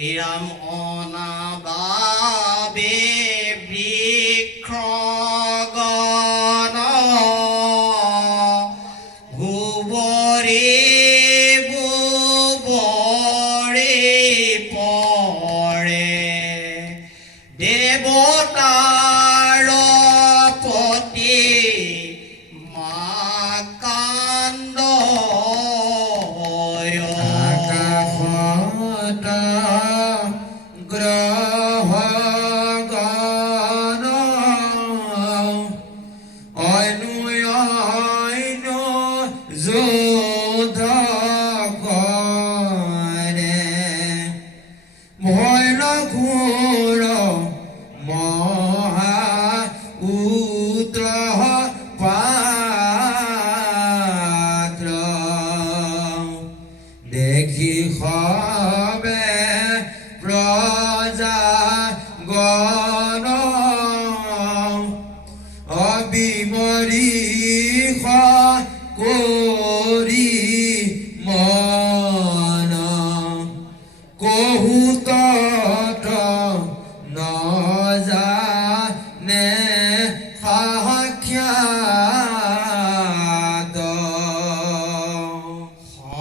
ইৰাম অনাবাবে বৃক্ষগণ ভুবৰে ভুবৰে পৰে দেৱতাৰ পতি মাকান্দ আকাশত গ্ৰহগণ অন্য যুদ্ধ কৰে ভৈল ঘোৰ মহা উদ্ৰহ পাত্ৰ দেখি সবে প্ৰজা গণ অবিমৰী